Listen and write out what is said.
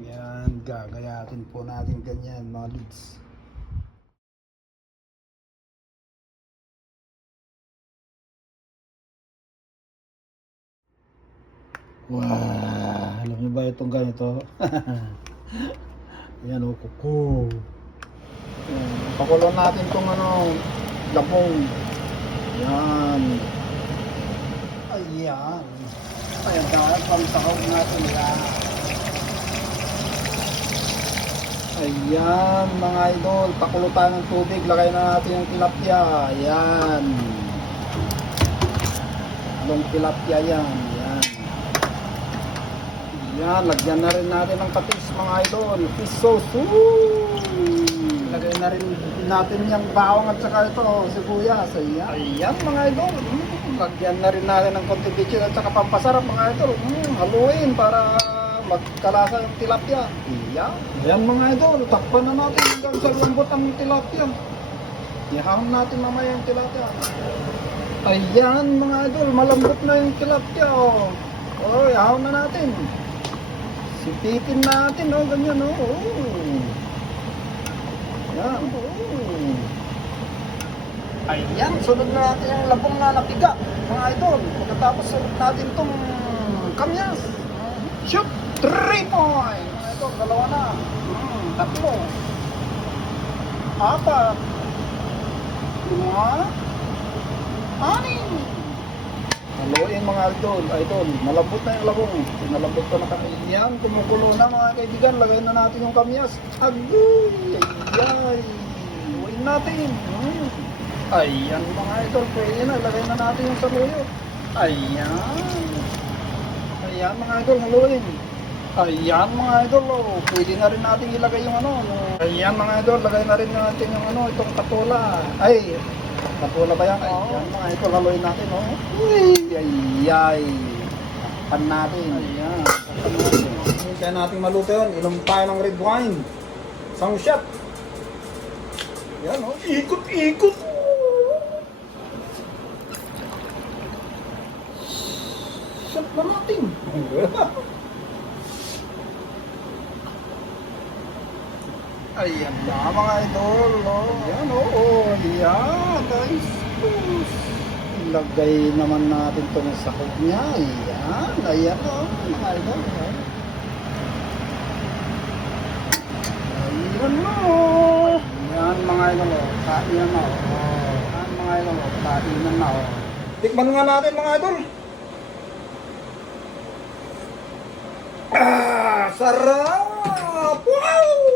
Yan, gagayatin po natin ganyan mga leads. Wow, alam niyo ba itong ganito? Ayan oh, o, kuko. Pakulo natin itong ano, labong. Ayan. Ayan. Ayan dahil pang natin yan. Ayan mga idol, pakulo tayo ng tubig, lagay na natin yung tilapia. Ayan. Long tilapia yan. Yan. Yan, lagyan na rin natin ng patis mga idol. Fish sauce. Woo! Lagay na rin natin yung bawang at saka ito, sibuyas. Ayan. Ayan mga idol. Mm, lagyan na rin natin ng konti bitchin at saka pampasarap mga idol. Mm, haluin para magkalasa yung tilapia. Ayan. Ayan mga idol. Takpan na natin hanggang sa lambot ang tilapia. Ihahon natin mamaya yung tilapia. Ayan mga idol, malambot na yung tilapia. Oh, oh ihahon na natin. Sipitin natin, oh, ganyan, oh. oh. Yan, oh. Ayan, sunod na natin yung labong na napiga, mga idol. Pagkatapos sunod natin itong kamyas. Shoot! Three points! Mga idol, dalawa na. Hmm, tatlo. Apat. Lima. Anim. Haluin mga idol, idol. Malambot na yung labong. Nalambot pa na kami. Yan, kumukulo na mga kaibigan. Lagay na natin yung kamyas. Agoy! Ayay! Haluin natin. Hmm. Ayan mga idol, pwede na. Lagay na natin yung saluyot. Ayan. Ayan mga idol, haluin. Ayan mga idol, oh. pwede na rin natin ilagay yung ano. no. Ayan mga idol, lagay na rin natin yung ano, itong katula. Ay, katula ba yan? Ayan mga idol, haluin natin. Oh. Uy, ay, ay. Pan natin. Ayan. Pan natin. Maluto yun. Inom tayo ng red wine. Isang shot. Yan, oh. Ikot-ikot. Shot na natin. Ayan na mga idol. Oh. Ayan, oo. Oh, Ayan, guys. Ilagay naman natin itong sakot niya. Ayan, ayan oh, mga idol. Ayan na oh. Ayan mga idol. Oh. Kainan na oh. Ayan mga idol. Oh. Kainan na oh. Tikman nga natin mga idol. Sarap! Wow!